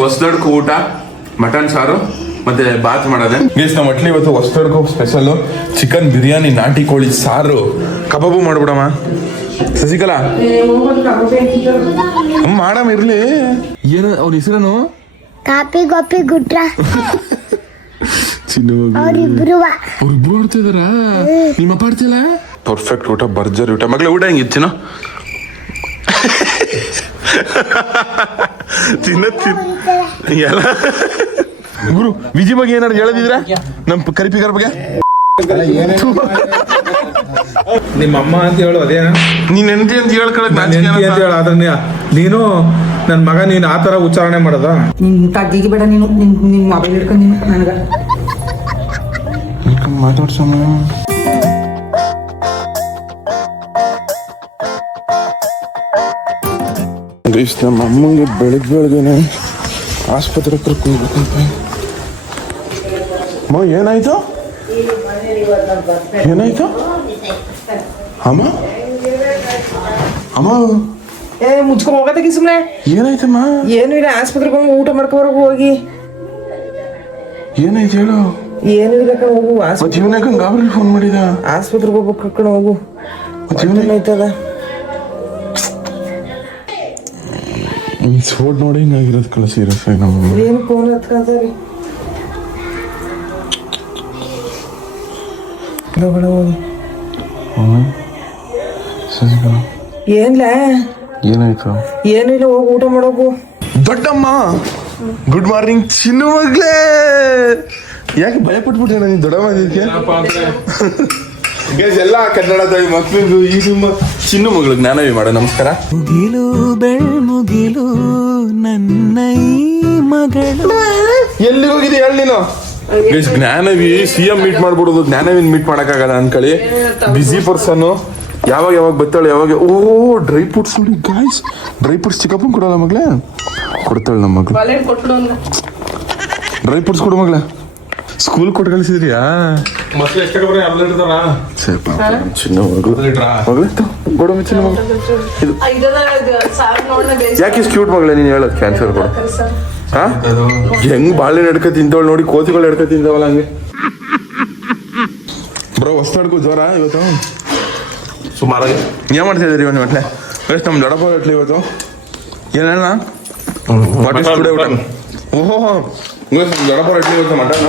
ಹೊಸದಡ್ಕು ಊಟ ಮಟನ್ ಸಾರು ಮತ್ತೆ ಬಾತ್ ಮಾಡೋದೆ ಗೇಸ್ ನಮ್ಮ ಮಟ್ಲಿ ಇವತ್ತು ಹೊಸದಡ್ಕು ಸ್ಪೆಷಲ್ ಚಿಕನ್ ಬಿರಿಯಾನಿ ನಾಟಿ ಕೋಳಿ ಸಾರು ಕಬಾಬು ಮಾಡ್ಬಿಡಮ್ಮ ಶಶಿಕಲಾ ಮಾಡಮ್ ಇರ್ಲಿ ಏನು ಅವ್ರ ಹೆಸರೇನು ಕಾಪಿ ಗೋಪಿ ಗುಡ್ರ ಅವ್ರಿಬ್ರು ಆಡ್ತಿದಾರ ನಿಮ್ಮಪ್ಪ ಆಡ್ತಿಲ್ಲ ಪರ್ಫೆಕ್ಟ್ ಊಟ ಭರ್ಜರಿ ಊಟ ಮಗಳ ಊಟ ಹೆಂಗಿತ್ತು ಎಲ್ಲ ಗುರು ವಿಜಿ ಬಗ್ಗೆ ಏನಾದ್ರು ಹೇಳದಿದ್ರ ನಮ್ ಕರಿಪಿಗರ ಬಗ್ಗೆ ನಿಮ್ಮಮ್ಮ ಅಂತ ಹೇಳು ಅದೇನ ನೀನ್ ಹೆಂಡತಿ ಅಂತ ಹೇಳ್ಕೊಳಕ್ ಅಂತ ಹೇಳ ಅದನ್ನ ನೀನು ನನ್ ಮಗ ನೀನ್ ಆತರ ಉಚ್ಚಾರಣೆ ಮಾಡೋದ ನಿನ್ ತಗ್ಗಿಗೆ ಬೇಡ ನೀನು ನಿನ್ ಮೊಬೈಲ್ ಹಿಡ್ಕೊಂಡು ನೀನು ನನಗ ಮಾತಾಡ್ಸೋಣ ನಮ್ಮ ಅಮ್ಮಂಗೆ ಬೆಳಗ್ಗೆನೆ ಆಸ್ಪತ್ರೆ ಕರ್ಕೋಗ್ಬೇಕಂತ ಏನಾಯ್ತು ಏನಾಯ್ತು ಅಮ್ಮ ಅಮ್ಮ ಏ ಮುಚ್ಕೊಂಡ್ ಹೋಗತ್ತಗಿ ಸುಮ್ನೆ ಏನಾಯ್ತಮ್ಮ ಏನು ಇಲ್ಲ ಆಸ್ಪತ್ರೆಗೆ ಹೋಗಿ ಊಟ ಮಾಡ್ಕೊಬರಕ್ ಹೋಗಿ ಏನಾಯ್ತು ಹೇಳು ಏನು ಇಲ್ಲ ಹೋಗು ಜೀವನಕ್ಕೆ ಗಾಬರಿ ಫೋನ್ ಮಾಡಿದ ಆಸ್ಪತ್ರೆಗೆ ಹೋಗ್ಬೇಕು ಕರ್ಕೊಂಡು ಹೋಗು ಆಯ್ತದ ಸ್ಫೋಟ್ ನೋಡಿ ಹಿಂಗಾಗಿರೋದು ಕಳ ಸೀರಿಯಸ್ ಆಗಿ ನಮ್ಮ ಏನು ಫೋನ್ ಹತ್ಕೊಂತಾರಿ ಏನ್ಲ ಏನಾಯ್ತು ಏನು ಇಲ್ಲ ಹೋಗಿ ಊಟ ಮಾಡೋಗು ದೊಡ್ಡಮ್ಮ ಗುಡ್ ಮಾರ್ನಿಂಗ್ ಚಿನ್ನು ಮಗ್ಲೇ ಯಾಕೆ ಭಯ ಪಟ್ಬಿಟ್ಟೆ ನೀನು ದೊಡ್ಡಮ್ಮ ಎಲ್ಲ ಕನ್ನಡ ತಾಯಿ ಮಕ್ಕಳಿಗೂ ಈ ನಿಮ್ಮ ಚಿನ್ನು ಮಗಳು ಜ್ಞಾನವಿ ಮಾಡ ನಮಸ್ಕಾರ ಮುಗಿಲು ಬೆಳ್ಮುಗಿಲು ನನ್ನ ಮಗಳು ಎಲ್ಲಿ ಹೋಗಿದೆ ಹೇಳಿ ನೀನು ಜ್ಞಾನವಿ CM ಮೀಟ್ ಮಾಡ್ಬಿಡೋದು ಜ್ಞಾನವಿನ್ ಮೀಟ್ ಮಾಡಕ್ಕಾಗಲ್ಲ ಅನ್ಕಳಿ ಬಿಸಿ ಪರ್ಸನ್ ಯಾವಾಗ ಬರ್ತಾಳೆ ಯಾವಾಗ ಡ್ರೈ ಫ್ರೂಟ್ಸ್ ನೋಡಿ ಗಾಯ್ಸ್ ಡ್ರೈ ಫ್ರೂಟ್ಸ್ ಚಿಕ್ಕಪ್ಪನ್ ಕೊಡಲ್ಲ ಮಗ್ಳೆ ಕೊಡ್ತಾಳೆ ನಮ್ಮ ಮಗಳು ಡ್ರೈ ಫ್ರೂಟ್ಸ್ ಕೊಡು ಮಗ್ಳೆ ಸ್ಕೂಲ್ ಕೊಟ್ಟು ಕಳಿಸಿದ್ರಿಯಾ ಚಿನ್ನ ಮಗಳು ಕೊಡು ಚಿನ್ನ ಮಗಳು ಯಾಕೆ ಇಷ್ಟು ಕ್ಯೂಟ್ ಮಗಳೇ ನೀನು ಹೇಳೋದು ಕ್ಯಾನ್ಸರ್ ಕೊಡು ಹೆಂಗ್ ಬಾಳೆ ನಡ್ಕ ತಿಂತವಳು ನೋಡಿ ಕೋತಿಗಳು ನಡ್ಕ ತಿಂತವಲ್ಲ ಹಂಗೆ ಬ್ರೋ ಹೊಸ್ತಾಡ್ಕೋ ಜ್ವರ ಇವತ್ತು ಸುಮಾರಾಗಿ ಏನ್ ಮಾಡ್ತಾ ಇದ್ದೀರಿ ಇವನು ಮಟ್ಲೆ ಎಷ್ಟು ನಮ್ಮ ದೊಡ್ಡಪ್ಪ ಹೊಟ್ಲಿ ಇವತ್ತು ಏನೇನ ಓಹೋ ನಮ್ಮ ದೊಡ್ಡಪ್ಪ ಹೊಟ್ಲಿ ಇವತ್ತು ಮಟನ್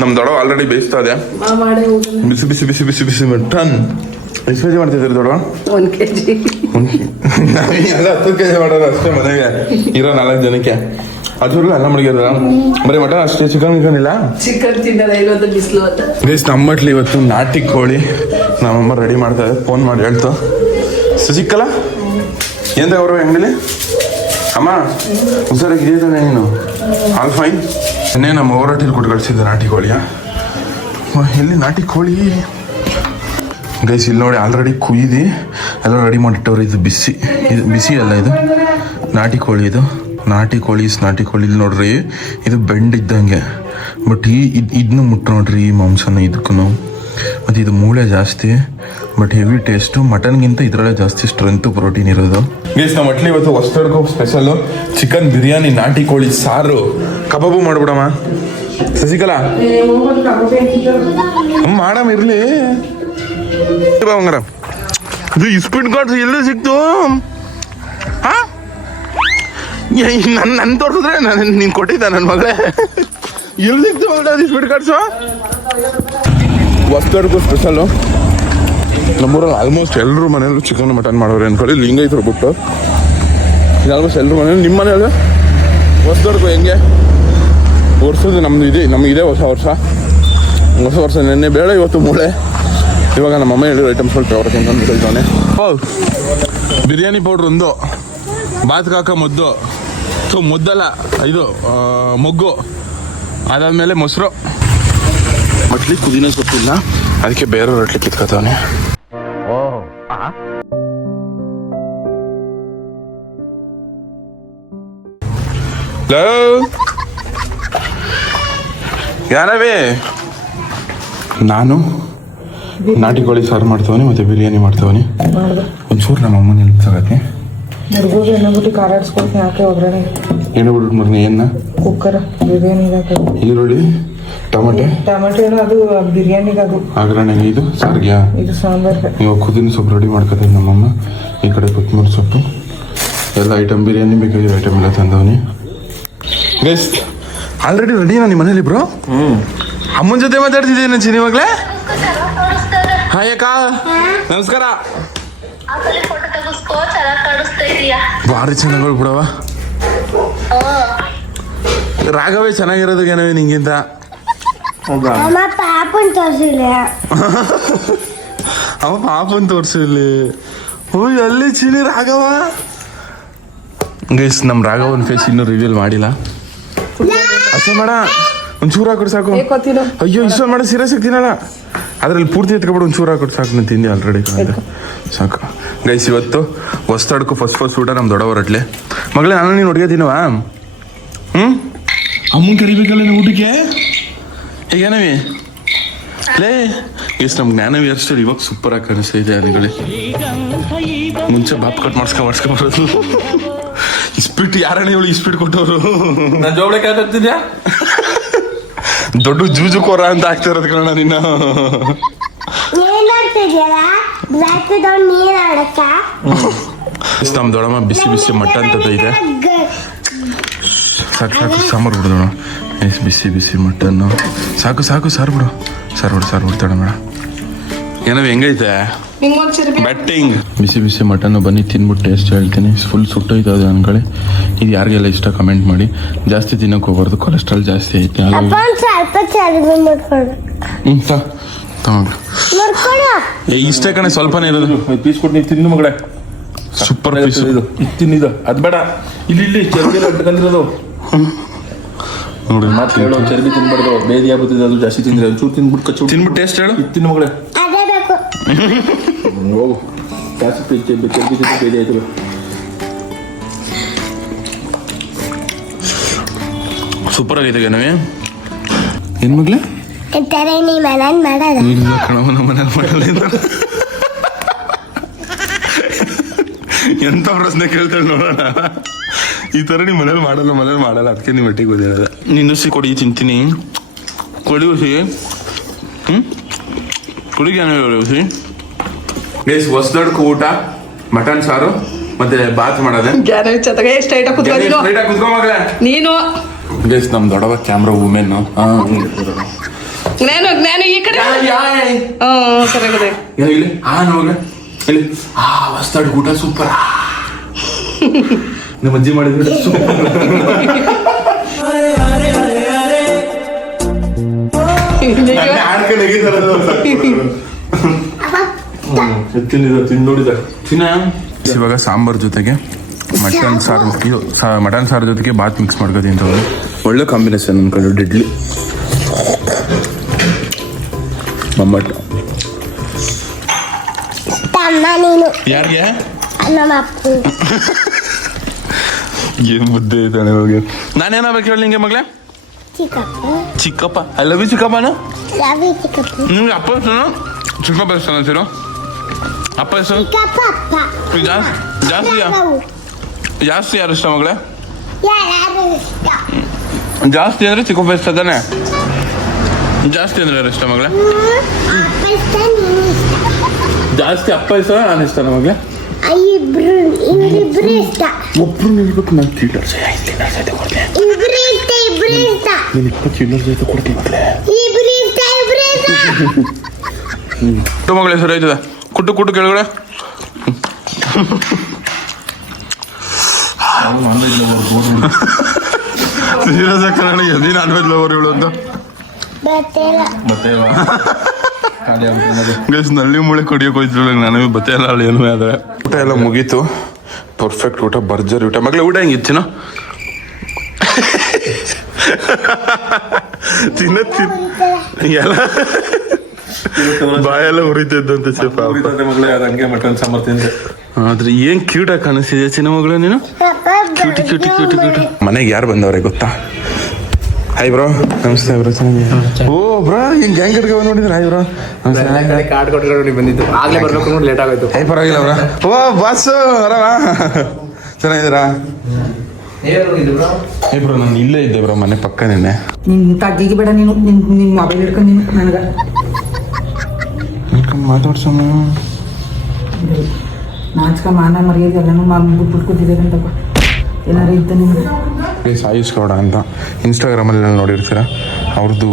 ನಮ್ಮ ದೊಡ್ಡ ಆಲ್ರೆಡಿ ಬೇಯಿಸ್ತಾ ಇದೆ ಬಿಸಿ ಬಿಸಿ ಬಿಸಿ ಬಿಸಿ ಬಿಸಿ ಮಟನ್ ಎಷ್ಟು ಕೆಜಿ ಮಾಡ್ತಿದ್ದೀರಿ ದೊಡ್ಡ 1 kg ಎಲ್ಲ 10 kg ಮಾಡೋದು ಅಷ್ಟೇ ಮನೆಗೆ ಇರೋ 4 ಜನಕ್ಕೆ ಅದ್ರಲ್ಲೂ ಎಲ್ಲ ಮಡಗಿದ ಬರೀ ಮಟನ್ ಅಷ್ಟೇ ಚಿಕನ್ ಇಲ್ಲ ಚಿಕನ್ ತಿನ್ನದ ಇವತ್ತು ಬಿಸಿಲು ಅಂತ ನಮ್ಮಟ್ಲಿ ಇವತ್ತು ನಾಟಿ ಕೋಳಿ ನಮ್ಮಮ್ಮ ರೆಡಿ ಮಾಡ್ತಾ ಇದ್ದಾರೆ ಫೋನ್ ಮಾಡಿ ಹೇಳ್ತು ಶಶಿಕಲ ಏನ್ ತಗೋರು ಅಂಗಡಿಲಿ ಅಮ್ಮ ಹುಷಾರಾಗಿದೆಯಾ ತಾನೆ ನೀನು ಆಲ್ ಫೈನ್ ಇನ್ನೇ ನಮ್ಮ ಓವರಾಟಿಲಿ ಕೊಟ್ಟು ಕಳಿಸಿದ್ದೆ ನಾಟಿ ಕೋಳಿಯ ಎಲ್ಲಿ ನಾಟಿ ಕೋಳಿ ಗೈಸ್ ಇಲ್ಲಿ ನೋಡಿ ಆಲ್ರೆಡಿ ಕುಯ್ದು ಎಲ್ಲ ರೆಡಿ ಮಾಡಿಟ್ಟವ್ರು ಇದು ಬಿಸಿ ಅಲ್ಲ ಇದು ನಾಟಿ ಕೋಳಿ ಇದು ನಾಟಿ ಕೋಳಿ ಇಲ್ಲಿ ನೋಡ್ರಿ ಇದು ಬೆಂಡ್ ಇದ್ದಂಗೆ ಬಟ್ ಇದನ್ನು ಮುಟ್ಟು ನೋಡ್ರಿ ಈ ಮಾಂಸನ ಇದಕ್ಕೂ ಮತ್ತು ಇದು ಮೂಳೆ ಜಾಸ್ತಿ ಬಟ್ ಹೆವಿ ಟೇಸ್ಟು ಮಟನ್ಗಿಂತ ಇದರಲ್ಲೇ ಜಾಸ್ತಿ ಸ್ಟ್ರೆಂತು ಪ್ರೋಟೀನ್ ಇರೋದು ಗೇಸ್ ನಮ್ಮ ಮಟ್ಲಿ ಇವತ್ತು ಹೊಸದಡ್ಕು ಸ್ಪೆಷಲ್ ಚಿಕನ್ ಬಿರಿಯಾನಿ ನಾಟಿ ಕೋಳಿ ಸಾರು ಕಬಾಬು ಮಾಡ್ಬಿಡಮ್ಮ ಶಶಿಕಲಾ ಮಾಡಮ್ ಇರ್ಲಿ ಬಂಗಾರ ಇದು ಸ್ಪೀಡ್ ಕಾರ್ಡ್ಸ್ ಎಲ್ಲೇ ಸಿಕ್ತು ನನ್ನ ತೋರಿಸಿದ್ರೆ ನೀನು ಕೊಟ್ಟಿದ್ದ ನನ್ನ ಮಗಳೇ ಎಲ್ಲಿ ಸಿಕ್ತು ಮಗಳ ಸ್ಪೀಡ್ ಕಾರ್ಡ್ಸು ಹೊಸದಡ್ಕು ಸ್ಪೆಷಲು ನಮ್ಮೂರಲ್ಲಿ ಆಲ್ಮೋಸ್ಟ್ ಎಲ್ಲರೂ ಮನೆಯಲ್ಲೂ ಚಿಕನ್ ಮಟನ್ ಮಾಡೋರು ಅನ್ಕೊಳ್ಳಿ ಲಿಂಗೈತರು ಬಿಟ್ಟು ಇದು ಆಲ್ಮೋಸ್ಟ್ ಎಲ್ಲರೂ ಮನೇಲಿ ನಿಮ್ಮ ಮನೆಯಲ್ಲ ಹೊಸದಡ್ಕು ಹೆಂಗೆ ವರ್ಷದ ನಮಗಿದೆ ಹೊಸ ವರ್ಷ ನೆನ್ನೆ ಬೇಡ ಇವತ್ತು ಮೂಳೆ ಇವಾಗ ನಮ್ಮ ಅಮ್ಮ ಹೇಳಿರೋ ಐಟಮ್ಸ್ ಸ್ವಲ್ಪ ಅವ್ರಿಗೆ ಹೇಳ್ತಾನೆ ಬಿರಿಯಾನಿ ಪೌಡ್ರ್ ಒಂದು ಬಾತ್ಕಾಕ ಮುದ್ದಲ್ಲ ಇದು ಮೊಗ್ಗು ಅದಾದ್ಮೇಲೆ ಮೊಸರು ಮಟ್ಲಿ ಕುದಿನ ಸೊಪ್ಪಿಲ್ಲ ಅದಕ್ಕೆ ಬೇರೆ ರೊಟ್ಲಿ ಕಿತ್ಕೋತಾವನೆ ಯಾರವೇ ನಾನು ನಾಟಿ ಕೋಳಿ ಸಾರು ಮಾಡ್ತವನಿ ಮತ್ತೆ ಬಿರಿಯಾನಿ ಮಾಡ್ತವನಿ ಒಂಚೂರು ನಮ್ಮ ಅಮ್ಮನ ಹೆಲ್ಪ್ ತಗತ್ತೆ ಮುರ್ಗೋದು ಎಣ್ಣೆಬಿಟ್ಟು ಖಾರ ಆಡ್ಸ್ಕೊಳ್ತೀನಿ ಯಾಕೆ ಒಗ್ಗರಣೆ ಏನು ಬಿಡ್ಬಿಟ್ಟು ಮಗನೇ ಏನ ಕುಕ್ಕರ್ ಬಿರಿಯಾನಿಗೆ ಹಾಕೋದು ಈರುಳ್ಳಿ ಟೊಮೆಟೊ ಟೊಮೆಟೊ ಅದು ಬಿರಿಯಾನಿಗೆ ಅದು ಆಗ್ರಣೆಗೆ ಇದು ಸಾರ್ಗ್ಯಾ ಇದು ಸಾಂಬಾರ್ಗೆ ಇವಾಗ ಕುದಿನ ಸೊಪ್ಪು ರೆಡಿ ಮಾಡ್ಕೊತೀನಿ ನಮ್ಮಮ್ಮ ಈ ಕಡೆ ಕೊತ್ತಂಬರಿ ಸೊಪ್ಪು ಎಲ್ಲ ಐಟಮ್ ಬಿರಿಯಾನಿ ಬೇಕಾಗಿರೋ ಐಟಮ್ ಎಲ್ಲ ತಂದವನಿ ಗೈಸ್ ಆಲ್ರೆಡಿ ರೆಡಿನಾ ನಿಮ್ಮ ಮನೇಲಿ ಬ್ರೋ ಅಮ್ಮನ ಜೊತೆ ಮಾತಾಡ್ತಿದ್ದೀನಿ ಚಿನಿ ಇವಾಗಲೇ ಹಾಯ್ ಅಕ್ಕ ನಮಸ್ಕಾರ ಫೋಟೋ ತೆಗಿಸ್ಕೋ ಚೆನ್ನಾಗಿ ಕಾಣಿಸ್ತಾ ಇದೀಯಾ ಭಾರಿ ಚೆನ್ನಾಗಿ ಬಿಡವ ರಾಘವೇ ಚೆನ್ನಾಗಿರೋದು ಏನವೇ ನಿಂಗಿಂತ ಅಮ್ಮ ಪಾಪನ್ ತೋರಿಸಿಲ್ಲ ಅವ ಪಾಪನ್ ತೋರ್ಸು ಇಲ್ಲಿ ಓಯ್ ಅಲ್ಲಿ ಚಿನಿ ರಾಘವ ಗೈಸ್ ನಮ್ಮ ರಾಘವನ್ ಫೇಸ್ ಇನ್ನೂ ರಿವೀಲ್ ಮಾಡಿಲ್ಲ ಅಷ್ಟೇ ಮಾಡ ಒಂಚೂರು ಹಾಕೊಡು ಸಾಕು ಅಯ್ಯೋ ಇಷ್ಟ ಮಾಡ ಸೀರಿಯಸ್ ಆಗ್ತೀನಲ್ಲ ಅದ್ರಲ್ಲಿ ಪೂರ್ತಿ ಎತ್ಕೊಬಿಡು ಒಂಚೂರು ಹಾಕೊಡು ಸಾಕು ನಾನು ತಿಂದಿ ಆಲ್ರೆಡಿ ಸಾಕು ಗೈಸ್ ಇವತ್ತು ಹೊಸ್ತಡ್ಕು ಫಸ್ಟ್ ಊಟ ನಮ್ಮ ದೊಡ್ಡವರ ಹೊಟ್ಲೆ ಮಗಳೇ ನಾನು ನೀನು ಹುಡುಗ ತಿನ್ನವಾ ಅಮ್ಮನ ಕರಿಬೇಕಲ್ಲ ನೀವು ಊಟಕ್ಕೆ ಹೇಗೇನವಿ ಲೇ ಎಷ್ಟು ನಮ್ಮ ಜ್ಞಾನವಿ ಅಷ್ಟು ಇವಾಗ ಸೂಪರ್ ಆಗಿ ಕಾಣಿಸ್ತಾ ಇದೆ ಅನ್ಕೊಳ್ಳಿ ಮುಂಚೆ ಬಾಪ್ ಕಟ್ ಮಾಡಿಸ್ಕೊಂಬರೋದು ಇಸ್ಪಿಟ್ ಯಾರಣ್ಣ ಇವಳು ಇಸ್ಪಿಟ್ ಕೊಟ್ಟವರು ನಾನು ಜೋಬಳಕ್ಕೆ ಹಾಕ್ತಿದ್ಯಾ ದೊಡ್ಡ ಜೂಜುಕೋರ ಅಂತ ಆಗ್ತಿರೋದು ಕಣ ನಿನ್ನ ಏನ್ ಆಡ್ತಿದ್ಯಲ್ಲ ಬ್ಲಾಕ್ ನೀರ್ ಆಡಕ್ಕ ನಮ್ಮ ದೊಡ್ಡಮ್ಮ ಬಿಸಿ ಬಿಸಿ ಮಟನ್ ಇದೆ ಸಾಕು ಸಾಕು ಸಾಂಬಾರು ಬಿಡೋಣ ಬಿಸಿ ಬಿಸಿ ಮಟನ್ನು ಸಾಕು ಸಾಕು ಸಾರು ಬಿಡು ತಡ ಮೇಡ ಏನೋ ಹೆಂಗೈತೆ ಬ್ಯಾಟಿಂಗ್ ಬಿಸಿ ಬಿಸಿ ಮಟನ್ನು ಬನ್ನಿ ತಿನ್ಬಿಟ್ಟು ಟೇಸ್ಟ್ ಹೇಳ್ತೀನಿ ಫುಲ್ ಸುಟ್ಟೋಯ್ತು ಅದು ಅನ್ಕೊಳ್ಳಿ ಇದು ಯಾರಿಗೆಲ್ಲ ಇಷ್ಟ ಕಮೆಂಟ್ ಮಾಡಿ ಜಾಸ್ತಿ ತಿನ್ನೋಕೆ ಹೋಗ್ಬಾರ್ದು ಕೊಲೆಸ್ಟ್ರಾಲ್ ಜಾಸ್ತಿ ಐತೆ ಅಪ್ಪ ಸ್ವಲ್ಪ ಚರ್ಬಿ ಮಾಡ್ಕೊಡು ಇಷ್ಟೇ ಕಣೆ ಸ್ವಲ್ಪನೇ ಇರೋದು ಪೀಸ್ ಕೊಟ್ಟು ನೀವು ತಿನ್ನು ಮಗಳೇ ಸೂಪರ್ ಪೀಸ್ ಇದು ತಿನ್ನಿದು ಅದು ಬೇಡ ಇಲ್ಲಿ ಚರ್ಬಿ ಅಟ್ಕೊಂಡಿರೋದು ನೋಡಿ ಮಾತು ಹೇಳೋ ಚರ್ಬಿ ತಿನ್ಬಾರ್ದು ಬೇದಿ ಆಗ್ಬಿಟ್ಟಿದೆ ಅದು ಜಾಸ್ತಿ ತಿಂದ್ರೆ ಒಂಚೂರು ತಿನ್ಬಿಟ್ಟು ಕಚ್ಚು ತಿನ್ಬಿಟ್ಟು ಟೇಸ್ಟ್ ಹೇಳು ಇದು ತಿನ್ನು ಮಗಳೇ ಅದೇ ಬೇಕು ಹೋಗು ಜಾಸ್ತಿ ಚರ್ಬಿ ತಿಂದು ಬೇದಿ ಆಯ್ತು ಸೂಪರ್ ಆಗೈತೆ ಗಣವಿ ಏನ್ ಮಗ್ಲೆ ಅಂತಾರೆ ನೀ ಮನೇಲಿ ಮಾಡಲ್ಲ ಇಲ್ಲ ಕಣವ ನಮ್ಮ ಮನೇಲಿ ಮಾಡಲ್ಲ ಎಂತ ಪ್ರಶ್ನೆ ಕೇಳ್ತಾಳೆ ನೋಡೋಣ ಈ ತರ ನೀವು ಮನೇಲಿ ಮಾಡಲ್ಲ ಅದಕ್ಕೆ ನೀವು ಒಟ್ಟಿಗೆ ಓದಿರೋದ ನೀನು ಸಿ ಕೊಡಿ ತಿಂತೀನಿ ಕೊಡಿ ಹುಸಿ ಕೊಡಿಗೆ ಹುಸಿ ಗೈಸ್ ಹೊಸದಡ್ಕು ಊಟ ಮಟನ್ ಸಾರು ಮತ್ತೆ ಬಾತ್ ಮಾಡೋದೆ ಕುತ್ಕೊಂಡ್ಮಗಳೇ ನೀನು ಗೈಸ್ ನಮ್ ದೊಡ್ಡವ ಕ್ಯಾಮ್ರಾ ವುಮೆನ್ ನಾನು ಈ ಕಡೆ ಇಲ್ಲಿ ನೋಡ್ರೆ ಇಲ್ಲಿ ಹೊಸದಡ್ಕು ಊಟ ಸೂಪರ್ ನಮ್ಮ ಅಜ್ಜಿ ಮಾಡಿದ್ರೆ ಇವಾಗ ಸಾಂಬಾರ್ ಜೊತೆಗೆ ಮಟನ್ ಸಾರು ಮಟನ್ ಸಾರು ಜೊತೆಗೆ ಬಾತ್ ಮಿಕ್ಸ್ ಮಾಡ್ಕೋತೀನಿ ಒಳ್ಳೆ ಕಾಂಬಿನೇಷನ್ ಅನ್ಕೊಳ್ಳಿ ಡೆಡ್ಲಿ ಮಮ್ಮಟ್ ತಮ್ಮ ನೀನು ಯಾರಿಗೆ ನಮ್ಮ ಅಪ್ಪು ಏನ್ ಬುದ್ಧಿ ಐತಾಳೆ ಹೋಗಿ ನಾನೇನಾಗಬೇಕು ಹೇಳಿ ನಿಂಗೆ ಮಗಳೇ ಚಿಕ್ಕಪ್ಪ ಐ ಲವ್ ಯು ಚಿಕ್ಕಪ್ಪನ ರವಿ ಚಿಕ್ಕಪ್ಪ ನಿಮ್ಗೆ ಅಪ್ಪ ಹೆಸರು ಚಿಕ್ಕಪ್ಪ ಹೆಸರು ಅಂತೀರು ಅಪ್ಪ ಹೆಸರು ಚಿಕ್ಕಪ್ಪ ಅಪ್ಪ ಜಾಸ್ತಿ ಯಾರು ಇಷ್ಟ ಮಗಳೇ ಯಾರು ಇಷ್ಟ ಜಾಸ್ತಿ ಅಂದ್ರೆ ಚಿಕ್ಕಪ್ಪ ಇಷ್ಟ ತಾನೆ ಜಾಸ್ತಿ ಅಂದ್ರೆ ಯಾರು ಇಷ್ಟ ಮಗಳೇ ಅಪ್ಪ ಇಷ್ಟ ನೀನು ಇಷ್ಟ ಜಾಸ್ತಿ ಅಪ್ಪ ಇಷ್ಟ ನಾನು ಇಷ್ಟ ಮಗಳೇ ಇವ್ರಿಬ್ರು ಇಷ್ಟ ಒಬ್ರು ನಿಲ್ಬೇಕು ನಾನು ಚಿಲ್ಲರ್ ಜೊತೆ ಕೊಡ್ತೀನಿ ಇಬ್ರು ಇಷ್ಟ ನೀನು 20 ಚಿಲ್ಲರ್ ಜೊತೆ ಕೊಡ್ತೀನಿ ಮಗಳೇ ಇಬ್ರು ಇಷ್ಟ ಮಗಳೇ ಸರಿ ಆಯ್ತದ ಕುಟ್ಟು ಕೆಳಗಡೆ ಸೀರಿಯಸ್ ಆಗಿ ನನಗೆ ಎದಿ ನಾನ್ ವೆಜ್ ಲವರ್ ಇವಳು ಅಂತ ಗೈಸ್ ನಲ್ಲಿ ಮೂಳೆ ಕೊಡಿಯೋಕೆ ಹೋಯ್ತಿಲ್ಲ ನನಗೆ ಬತ್ತೆಲ್ಲ ಅಲ್ಲಿ ಏನೂ ಆದ್ರೆ ಊಟ ಎಲ್ಲ ಮುಗೀತು ಪರ್ಫೆಕ್ಟ್ ಊಟ ಭರ್ಜರಿ ಊಟ ಮಗಳೇ ಊಟ ಹೆಂಗಿತ್ತಿನ ಎಲ್ಲ ಬಾಯೆಲ್ಲ ಉರಿತಿದ್ದಂತೆ ಮಗಳೇ ಅದು ಹಂಗೆ ಮಟನ್ ಸಾಂಬಾರ್ ತಿಂದೆ ಆದ್ರೆ ಏನ್ ಕ್ಯೂಟ್ ಆಗಿ ಕಾಣಿಸ್ತಿದೆ ಚಿನ್ನ ಮಗಳು ನೀನು ಕ್ಯೂಟಿ ಮನೆಗೆ ಯಾರು ಬಂದವ್ರೆ ಗೊತ್ತಾ ಹಾಯ್ ಬ್ರೋ ನಮಸ್ತೆ ಬ್ರೋ ಓ ಬ್ರೋ ಹಿಂಗ್ ಗ್ಯಾಂಗ್ ಕಟ್ಗೆ ಬಂದ್ಬಿಟ್ಟಿದ್ರೆ ಹಾಯ್ ಬ್ರೋ ಕಾರ್ಡ್ ಕೊಟ್ಕೊಂಡು ಬಂದಿದ್ದು ಆಗ್ಲೇ ಬರ್ಬೇಕು ನೋಡಿ ಲೇಟ್ ಆಗೋಯ್ತು ಹಾಯ್ ಪರವಾಗಿಲ್ಲ ಬ್ರೋ ಓ ಬಾಸು ಆರಾಮ ಚೆನ್ನಾಗಿದ್ದೀರಾ? ಏ ಬ್ರೋ ನಾನು ಇಲ್ಲೇ ಇದ್ದೆ ಬ್ರೋ, ಮನೆ ಪಕ್ಕ ನಿನ್ನೆ. ನೀನು ತಗ್ಗಿಗೆ ಬೇಡ, ನೀನು ನಿನ್ನ ಮೊಬೈಲ್ ಹಿಡ್ಕೊಂಡು ನೀನು ನನಗೆ ಮಾತಾಡ್ಸೋಣ. ನಾಚ್ಕ ಮಾನ ಮರ್ಯಾದೆ ಎಲ್ಲನೂ ಬಿಟ್ಕೊತಿದ್ದೇವೆ ಅಂತ ಏನಾರು ಇದ್ದ ನಿಮ್ಗೆ. ಸಾಯಿಸ್ ಗೌಡ ಅಂತ ಇನ್ಸ್ಟಾಗ್ರಾಮಲ್ಲಿ ನೋಡಿರ್ತೀರ. ಅವ್ರದ್ದು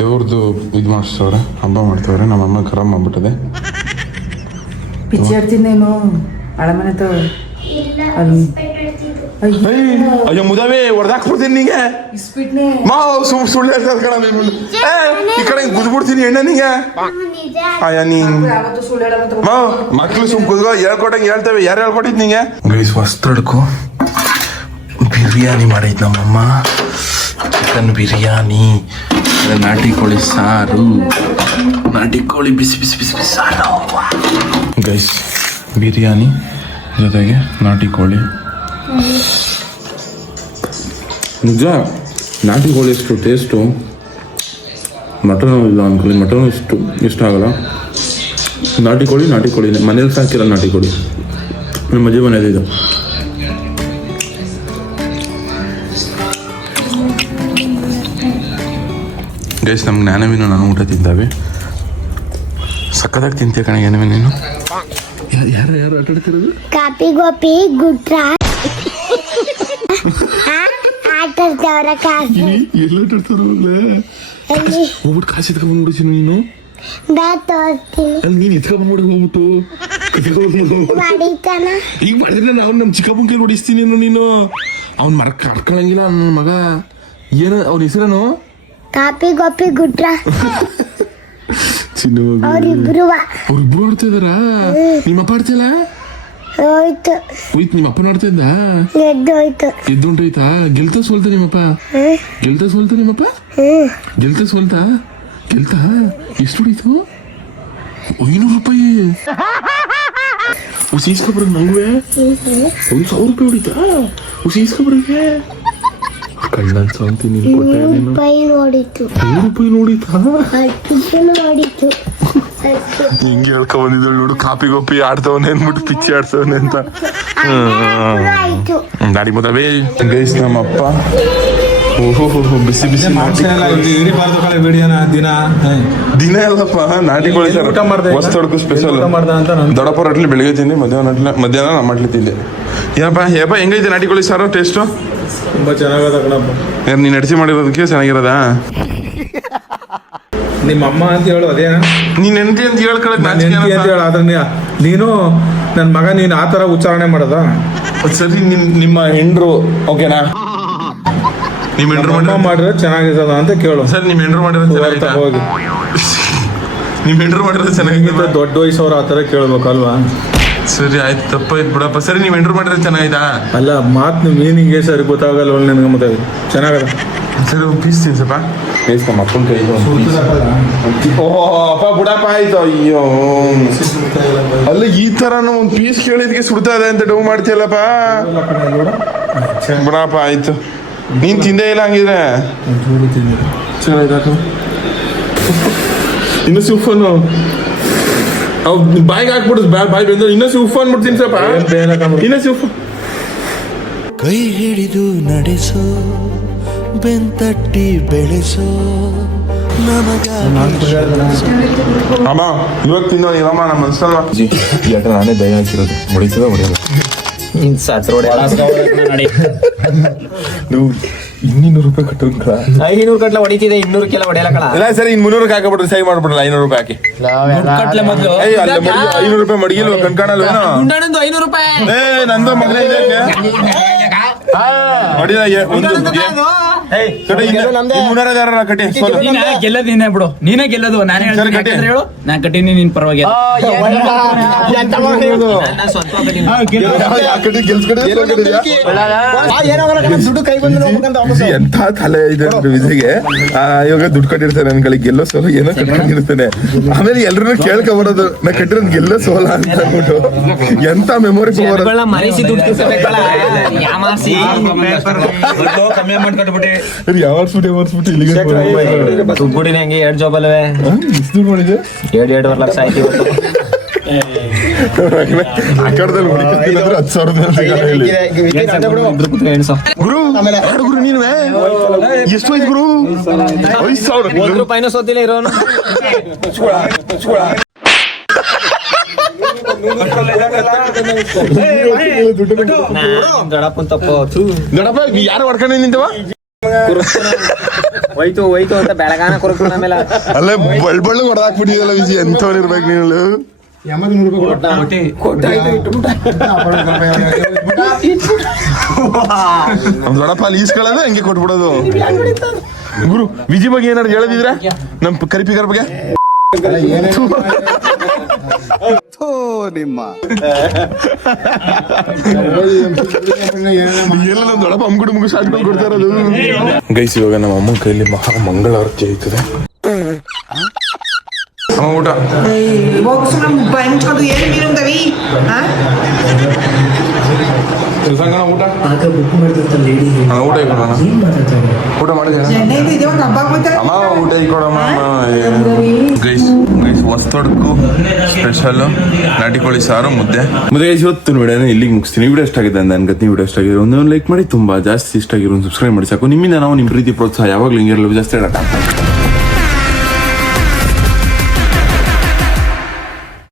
ದೇವ್ರದ್ದು ಇದು ಮಾಡಿಸ್ತವ್ರೆ, ಹಬ್ಬ ಮಾಡ್ತವ್ರೆ. ನಮ್ಮಮ್ಮ ಖರಾಬ್ ಮಾಡ್ಬಿಟ್ಟಿದೆ. ಪಿಚ್ಚೆ ಆಡ್ತಿದ್ದೇನು ಹಳೆ ತೋ ಅಲ್ಲಿ ಅಯ್ಯೋ ಮುದವೇ ಹೊಡೆದಾಕ್ಬಿಡ್ತೀನಿ ನಿಂಗೆ. ಇಸ್ಬಿಟ್ನೆ ಸುಳ್ಳು ಹೇಳ್ತಾ ಕಣ ಈ ಕಡೆ ಗುದ್ಬಿಡ್ತೀನಿ ಎಣ್ಣೆ ನಿಂಗೆ. ಅಯ್ಯ ನೀನ್ ಯಾವತ್ತು ಸುಳ್ಳು ಹೇಳೋದು ಮಕ್ಳು ಸುಮ್ ಕುದ್ಗೋ ಹೇಳ್ಕೊಟ್ಟಂಗೆ ಹೇಳ್ತೇವೆ. ಯಾರು ಹೇಳ್ಕೊಟ್ಟಿದ್ ನಿಂಗೆ? ಗೈಸ್ ವಸ್ತ್ರಡ್ಕು ಬಿರಿಯಾನಿ ಮಾಡೈತ್ ನಮ್ಮಮ್ಮ. ಚಿಕನ್ ಬಿರಿಯಾನಿ, ನಾಟಿ ಕೋಳಿ ಸಾರು, ನಾಟಿ ಕೋಳಿ ಬಿಸಿ ಬಿಸಿ ಬಿಸಿ ಬಿಸಿ ಸಾರು. ಗೈಸ್ ಬಿರಿಯಾನಿ ಜೊತೆಗೆ ನಾಟಿ ಕೋಳಿ. ನಿಜ ನಾಟಿ ಕೋಳಿ ಎಷ್ಟು ಟೇಸ್ಟು, ಮಟನ್ ಇಲ್ಲ ಅನ್ಕೊಳ್ಳಿ. ಮಟನ್ ಇಷ್ಟ ಆಗಲ್ಲ. ನಾಟಿ ಕೋಳಿನೇ ಮನೇಲಿ ಸಾಕಿರೋ ನಾಟಿ ಕೋಳಿ. ನಮ್ಮ ಅಜ್ಜಿ ಮನೇಲಿದೆ. ಗೈಸ್ ನಮ್ಮ ಜ್ಞಾನವೀನು ನಾನು ಊಟ ತಿಂತಾವೆ. ಸಕ್ಕದಾಗಿ ತಿಂತೀಯ ಕಣ ಜ್ಞಾನವೀನು ನೀನು. ಯಾರು ಆಟ ಆಡ್ತಿರೋದು? ಕಾಪಿ ಗೋಪಿ ಗುಟ್ರ ಆಟದವರ ಕಾಸು ಎಲ್ಲ ಆಟ ಆಡ್ತಾರಲ್ಲ. ಅಲ್ಲಿ ಹೋಗ್ಬಿಟ್ಟು ಕಾಸು ಎತ್ಕೊಂಡ್ಬಿಡ್ತೀನಿ ನೀನು. ಬಾ ತೋರಿಸ್ತೀನಿ. ಅಲ್ಲಿ ನೀನು ಎತ್ಕೊಂಡ್ಬಿಡು ಹೋಗ್ಬಿಟ್ಟು. ಮಾಡಿತಾನ ಈಗ ಮಾಡಿದ್ರೆ ಅವ್ನು ನಮ್ಮ ಚಿಕ್ಕಪ್ಪನ ಕೈಲಿ ಹೊಡಿಸ್ತೀನಿ ನೀನು. ಅವ್ನು ಮರ ಕರ್ಕೊಳಂಗಿಲ್ಲ ನನ್ನ ಮಗ. ಏನು ಅವ್ನ ಹೆಸರೇನು? ಕಾಪಿ ಗೋಪಿ ಗುಟ್ರ ಅವ್ರಿಬ್ರು ಅವ್ರಿಬ್ರು ಆಡ್ತಾ ಇದಾರ. ನಿಮ್ಮಪ್ಪ ಆಡ್ತಿಲ್ಲ? ಹೋಯ್ತು ಹೋಯ್ತು. ನಿಮ್ಮ ಅಪ್ಪನ ಆಡ್ತಾ ಇದ್ದ? ಎದ್ದೋಯ್ತು. ಎದ್ದುಂಟೋಯ್ತಾ? ಗೆಲ್ತಾ ಸೋಲ್ತಾ ನಿಮ್ಮಪ್ಪ? ಗೆಲ್ತಾ ಸೋಲ್ತಾ ನಿಮ್ಮಪ್ಪ? ಗೆಲ್ತಾ ಸೋಲ್ತಾ? ಗೆಲ್ತಾ ಎಷ್ಟು ಹೊಡೀತು? 500 ರೂಪಾಯಿ ಹುಸಿ ಇಸ್ಕೊಬ್ರ ನಂಗುವೆ. 1,000 ರೂಪಾಯಿ ಹೊಡಿತಾ ಹುಸಿ ಇಸ್ಕೊಬ್ರಿಗೆ? ಕಳ್ಳನ್ ಸೌಂತಿ ನೀನು ಕೊಟ್ಟೆ. 100 ರೂಪಾಯಿ ನೋಡಿತು. 100 ರೂಪಾಯಿ ನೋಡಿತಾ? 10 ನೋಡಿತು. ಹಿಂಗೆ ಹೇಳ್ಕೊ ಬಂದಿದ್ದಳು ನೋಡು. ಕಾಪಿ ಗೋಪಿ ಆಡ್ತವನೆ ಅಂದ್ಬಿಟ್ಟು ಪಿಚ್ಚಿ ಆಡ್ತವನೆ ಅಂತ. ಆಯ್ತು ಗಾಡಿ ಮುದವೇ ಗೈಸ್ ನಮ್ಮಪ್ಪ ಓಹೋ ಬಿಸಿ ಬಿಸಿ ಹಿಡಿಬಾರ್ದು ಕಳೆ ವಿಡಿಯೋನ ದಿನ ಅಲ್ಲಪ್ಪ. ನಾಟಿ ಕೋಳಿ ಸರ್ ಊಟ ಮಾಡ್ದೆ. ಹೊಸ್ತಡ್ಕು ಸ್ಪೆಷಲ್. ಅಂತ ನಾನು ದೊಡ್ಡಪ್ಪ ರೊಟ್ಲಿ ಬೆಳಿಗ್ಗೆ ತಿಂದೆ, ಮಧ್ಯಾಹ್ನ ನಮ್ಮ ಅಟ್ಲಿ ತಿಂದೆ. ಏನಪ್ಪ ಹೆಂಗೈತೆ ನಾಟಿ ಕೋಳಿ ಸಾರು ಟೇಸ್ಟು? ತುಂಬಾ ಚೆನ್ನಾಗದ ಕಣಪ್ಪ. ಯಾರು ನೀನು ಅಡಿಸಿ ಮಾಡಿರೋದಕ್ಕೆ ಚೆನ್ನಾಗಿರೋದಾ? ನಿಮ್ಮ ಅಮ್ಮ ಅಂತ ಹೇಳು ಅದೇನ ನೀನ್ ಹೆಂಡತಿ ಅಂತ ಹೇಳ್ಕೊಳಕ್ ಅಂತ ಹೇಳು. ಆದ್ರೆ ನೀನು ನನ್ನ ಮಗ ನೀನು ಆ ಥರ ಉಚ್ಚಾರಣೆ ಮಾಡೋದ? ಸರಿ ನಿಮ್ಮ ಹೆಂಡ್ರು ಓಕೆನಾ? ನಿಮ್ಮ ಹೆಂಡ್ರು ಮಾಡಿದ್ರೆ ಚೆನ್ನಾಗಿರ್ತದ ಅಂತ ಕೇಳು. ಸರ್ ನಿಮ್ಮ ಹೆಂಡ್ರು ಮಾಡಿರೋದು ಚೆನ್ನಾಗಿತ್ತಾ? ಹೋಗಿ ನಿಮ್ಮ ಹೆಂಡ್ರು ಮಾಡಿರೋದು ಚೆನ್ನಾಗಿತ್ತು. ದೊಡ್ಡ ವಯಸ್ಸವ್ರು ಆ ಥರ ಕೇಳ್ಬೇಕಲ್ವಾ? ಸರಿ ಆಯ್ತು, ತಪ್ಪಾಯ್ತು ಬಿಡಪ್ಪ. ಸರಿ ನಿಮ್ಮ ಹೆಂಡ್ರು ಮಾಡಿರೋದು ಚೆನ್ನಾಗಿತ್ತಾ? ಅಲ್ಲ ಮಾತು ಮೀನಿಂಗ್ ಸರಿ ಗೊತ್ತಾಗಲ್ಲ ನನಗೆ. ಮತ್ತೆ ಚೆನ್ನಾಗದ. ಸರಿ ಒಂದು ಪೀಸ್ ತಿನ್ಸಪ್ಪ. ನಮ್ಮ ಅಪ್ಪನ ಕೈ ಓಹೋ ಅಪ್ಪ ಬಿಡಪ್ಪ ಆಯ್ತು. ಅಯ್ಯೋ ಅಲ್ಲ ಈ ಥರನೂ ಒಂದು ಪೀಸ್ ಕೇಳಿದ್ಕೆ ಸುಡ್ತಾ ಇದೆ ಅಂತ ಡೌ ಮಾಡ್ತೀಯಲ್ಲಪ್ಪ. ಬಿಡಪ್ಪ ಆಯ್ತು. ನೀನು ತಿಂದೇ ಇಲ್ಲ ಹಂಗಿದ್ರೆ. ಚೆನ್ನಾಗಿದ್ದಾಕ ಇನ್ನು ಸುಫನು ಬಾಯಿಗೆ ಹಾಕ್ಬಿಡು. ಬಾಯಿ ಬೆಂದ ಇನ್ನೂ ಸುಫ್ ಅಂದ್ಬಿಡ್ತೀನಿ ಸ್ವಲ್ಪ. ಇನ್ನೂ ಸುಫ್ ಕೈ ಹಿಡಿದು ನಡೆಸೋ ಬೆಂತಟ್ಟಿ ಬೆಳೆಸೋ ಅಮ್ಮ ಇವಾಗ ತಿನ್ನೋ ಇರಮ್ಮ ನಮ್ಮ ಮನ್ಸಲ್ವಾ ನಾನೇ ದಯ ಹಾಕಿರೋದು. ಹೊಡಿತದ ಹೊಡಿಯೋದು ನೀವು 200 ರೂಪಾಯಿ ಕಟ್ಟೋದು 500 ಕಟ್ಲ ಹೊಡಿತಿದೆ, 200ಕ್ಕೆಲ್ಲ ಹೊಡೆಯಲ್ಲ ಕಳ. ಇಲ್ಲ ಸರಿ ಇನ್ನು 300 ಹಾಕಬಿಡ್ರಿ. ಸೈ ಮಾಡ್ಬಿಡಲ್ಲ 500 ರೂಪಾಯಿ ಹಾಕಿ. 500 ರೂಪಾಯಿ ಮಡಗಿಲ್ವ ಕಣ್ಕಾಣಲ್ವೇನೋ? 500 ರೂಪಾಯಿ ನಂದು ಮಗನೇ ಇದೆ ಗೆಲ್ಲದು ನೀನೇ ಬಿಡು. ನೀನೇ ಗೆಲ್ಲದು. ನಾನೇ ಹೇಳು ನಾ ಕಟ್ಟಿನಿ. ನೀನ್ ಪರವಾಗಿಲ್ಲ. ಎಂತ ತಲೆ ಇದೆ ವಿಜಯ್ಗೆ. ಇವಾಗ ದುಡ್ಡು ಕಟ್ಟಿರ್ತಾನೆ ನನ್ ಕಡೆ ಗೆಲ್ಲೋ ಸೋಲ ಏನೋ ಕಟ್ಕೊಂಡಿರ್ತಾನೆ. ಆಮೇಲೆ ಎಲ್ರು ಕೇಳ್ಕೊಬರೋದು ನಾ ಕಟ್ಟಿರೋದು ಗೆಲ್ಲೋ ಸೋಲ ಅಂತ ಅಂದ್ಬಿಟ್ಟು. ಎಂತ ಮೆಮೊರಿ ಮರಿಸಿ ದುಡ್ಡು ಕಮ್ಮಿ ಅಮೌಂಟ್ ಕಟ್ಬಿಟ್ಟು ಯಾವರ್ಸ್ಬಿಟ್ಟು ಇಲ್ಲಿಗೆ ದುಡ್ಡು ಹಂಗೆ 2 ಜಾಬ್ ಅಲ್ವೇ. 2.5 ಲಕ್ಷ ಆಯ್ತು ಇವತ್ತು. ಆ ಕಡದಲ್ಲಿ ಹೊಡಿಕತ್ತಿದ್ರೆ 10,000 ಗುರು ಗುರು ನೀನು ಎಷ್ಟು ವಯಸ್ಸು ಗುರು 5,000 ರೂಪಾಯಿನೂ ಸೋತಿಲ್ಲ ಇರೋನು ದೊಡ್ಡಪ್ಪನ್ ತಪ್ಪು ದೊಡ್ಡಪ್ಪ ಯಾರು ಹೊಡ್ಕೊಂಡೆ ನಿಂತವ ಹೋಯ್ತು ಅಂತ ಬೆಳಗಾನ ಕೊರಕು ಆಮೇಲೆ ಅಲ್ಲೇ ಬಳ್ಬಳ್ಳು ಹೊಡೆದಾಕ್ಬಿಟ್ಟಿದಲ್ಲ ವಿಜಿ ಎಂಥವ್ರು ಇರ್ಬೇಕು ನೀನು ನಮ್ ದೊಡ್ಡಪ್ಪ ಅಲ್ಲಿ ಈಸ್ಕೊಳ್ಳೋದು ಹಂಗೆ ಕೊಟ್ಬಿಡೋದು ಗುರು ವಿಜಿ ಬಗ್ಗೆ ಏನಾದ್ರು ಹೇಳದಿದ್ರ ನಮ್ ಕರಿಪಿಗರ ಬಗ್ಗೆ ಎಲ್ಲ ನಮ್ ದೊಡ್ಡಪ್ಪ ಅಮ್ಗುಡು ಮುಗು ಶಾಟ್ಗಳು ಕೊಡ್ತಾ ಇರೋದು ಗೈಸ್ ಇವಾಗ ನಮ್ಮ ಅಮ್ಮನ ಕೈಲಿ ಮಹಾ ಮಂಗಳಾರತಿ ಆಯ್ತದೆ ಅಮ್ಮ ಊಟ ಸಂಗಣ ಊಟ ಊಟ ಇಕ್ಕೊಡೋಣ ಊಟ ಮಾಡಿದೆ ಅಮ್ಮ ಊಟ ಇಕ್ಕೊಡಮ್ಮ ಗೈಸ್ ಹೊಸ್ತೊಡ್ಕು ಸ್ಪೆಷಲ್ ನಾಟಿ ಕೋಳಿ ಸಾರು ಮುದ್ದೆ ಗೈಸ್ ಇವತ್ತು ವಿಡಿಯೋನ ಇಲ್ಲಿಗೆ ಮುಗಿಸ್ತೀನಿ ವಿಡಿಯೋ ಇಷ್ಟ ಆಗಿದೆ ನನ್ನ ಗತಿ ವಿಡಿಯೋ ಇಷ್ಟ ಆಗಿದೆ ಒಂದು ಲೈಕ್ ಮಾಡಿ ತುಂಬಾ ಜಾಸ್ತಿ ಇಷ್ಟ ಆಗಿರೋ ಸಬ್ಸ್ಕ್ರೈಬ್ ಮಾಡಿ ಸಾಕು ನಿಮ್ಮಿಂದ ನಾವು ನಿಮ್ಮ ಪ್ರೀತಿ ಪ್ರೋತ್ಸಾಹ ಯಾವಾಗಲೂ ಹಿಂಗಿರಲು ಜಾಸ್ತಿ ಹೇಳೋಣ